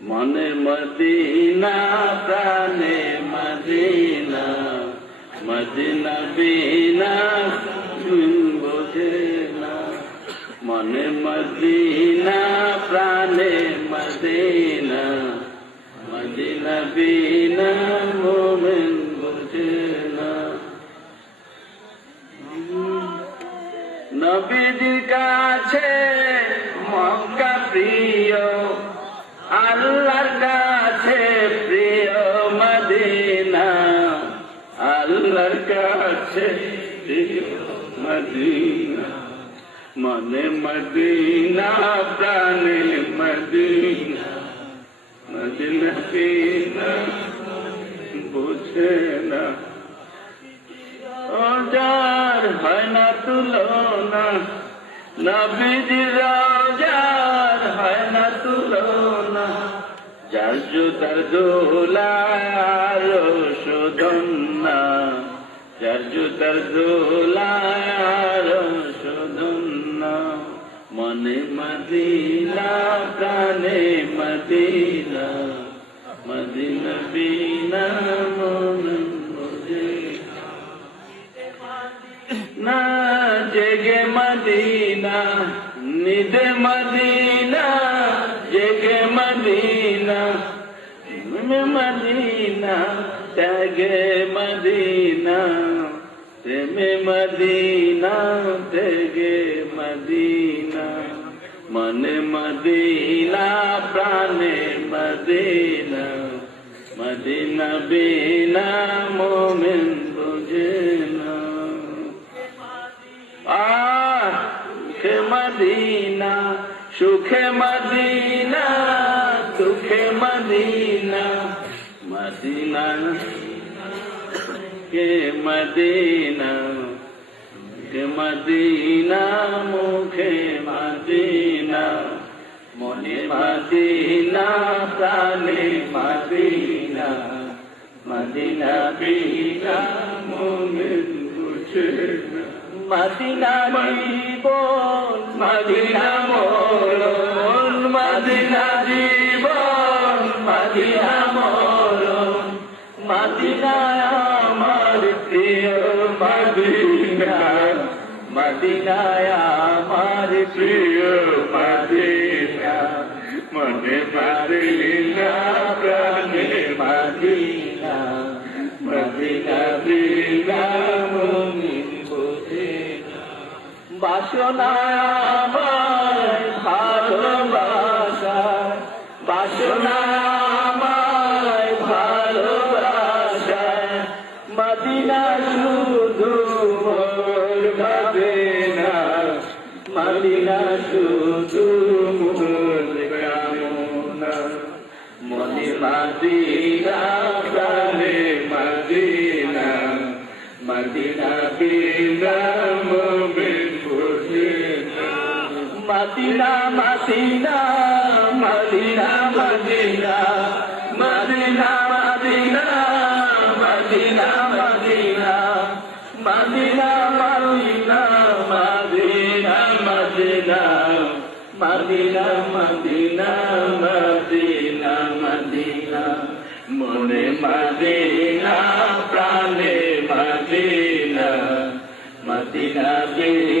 মনে মদিনা প্রাণে Medina Medina বিনা বোঝে না। মনে মদিনা প্রাণে মদিনা মদিনা বিনা মোমেন বোঝে না। নবীজির কাছে মদিনা। মনে মদিনা, প্রাণে মদিনা। মদিনা বুঝে না। ওজার হয় না তুলনা, নবীজি রাজার হয় না তুলনা। যার জুতার দোলার শোধন ചർജു തർജുലായാലും ശുധുന്ന മനെ മദീന പ്രാണെ മദീന മദീന ബീന മോനം না জেগে মদিনা নিদে মদিনা জেগে মদিনা মদিনা ত্যাগে মদিনা প্রেমে মদিনা ত্যাগে মদিনা মনে মদিনা প্রাণে মদিনা মদিনা বিনা মোমেন বুঝে না আহ মদিনা সুখে মদিনা সুখে মদিনা মদিনা কে মদিনা মদিনা মুখে মদিনা মনে মদিনা প্রাণে মদিনা মদিনা বিনা মনে বুঝে মদিনা জীবন মদিনা মরণ মদিনা জীবন মদিনা মরণ মদিনা মদিনা মদিনায় আমার প্রিয় মদিনা মনে মদিনা প্রাণে মদিনা মদিনা বিনা মনে বোঝে মনে মদিনা প্রাণে মদিনা মদিনা বিনা মোমেন বুঝে না। Medina Medina Medina Medina Medina Medina Medina Medina Medina Medina Medina. মনে মদিনা প্রাণে মদিনা। মদিনা